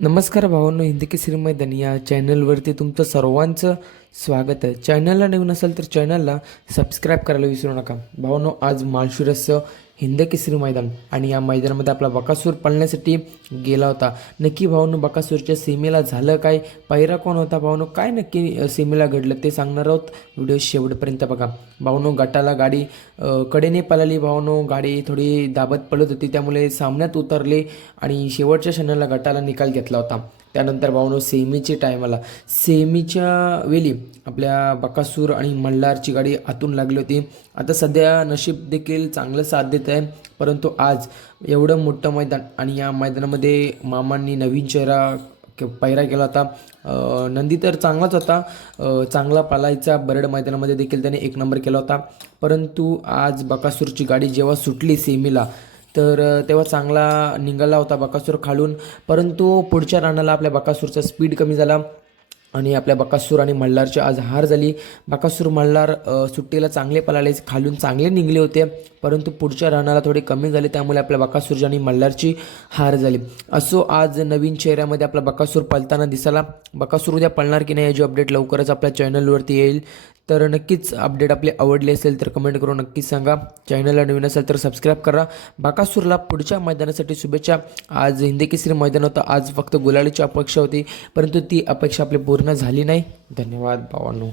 नमस्कार भावांनो, हिंदी केसरी मैदान या चॅनलवरती तुमचं सर्वांचं स्वागत आहे। चॅनलला नवीन असेल तर चॅनलला सबस्क्राईब करायला विसरू नका। भावांनो, आज माळशिरसचं हिंदी केसरी मैदान आणि या मैदानामध्ये आपला बकासूर पळण्यासाठी गेला होता। नक्की भावांनो, बकासूरच्या सीमेला झालं काय, पायरा कोण होता भावांनो, काय नक्की सीमेला घडलं ते सांगणार आहोत। व्हिडिओ शेवटपर्यंत बघा। भावांनो, गटाला गाडी कडेने पळाली। भावांनो, गाडी थोडी दाबत पळत होती, त्यामुळे सामन्यात उतरले आणि शेवटच्या क्षणाला गटाला निकाल घेतला होता। त्यानंतर भावांनो, सेमीच्या वेळी आपल्या बकासूर आणि मल्हारची गाडी आतून लागली होती। आता सध्या नशीब देखील चांगलं साथ देत आहे, परंतु आज एवढं मोठं मैदान आणि या मैदानामध्ये मामांनी नवीन चेहरा पायरा केला होता। नंदी तर चांगलाच होता, चांगला पालायचा। बरड मैदानामध्ये देखील त्याने एक नंबर केला होता, परंतु आज बकासूरची गाडी जेव्हा सुटली सेमीला तर तेव्हा चांगला निघाला होता बकासूर खालून, परंतु पुढच्या रानाला आपल्या बकासूरचा स्पीड कमी झाला आणि आपल्या बकासूर आणि मल्हारची आज हार झाली। बकासूर मल्हार सुट्टीला चांगले पळाले, खालून चांगले निघले होते, परंतु पुढच्या रानाला थोडे कमी झाले, त्यामुळे आपल्या बकासूरची आणि मल्हारची हार झाली। असो, आज नवीन चेहऱ्यामध्ये आपला बकासूर पळताना दिसला। बकासूर उद्या पळणार की नाही याची अपडेट लवकरच आपल्या चॅनलवरती येईल, तर नक्कीच अपडेट आपली आवडली असेल तर कमेंट करून नक्कीच सांगा। चॅनलला नवीन असेल तर सबस्क्राईब करा। बकासूरला पुढच्या मैदानासाठी शुभेच्छा। आज हिंदी केसरी मैदान होतं, आज फक्त गुलालीची अपेक्षा होती, परंतु ती अपेक्षा आपली पूर्ण झाली नाही। धन्यवाद भावांनो।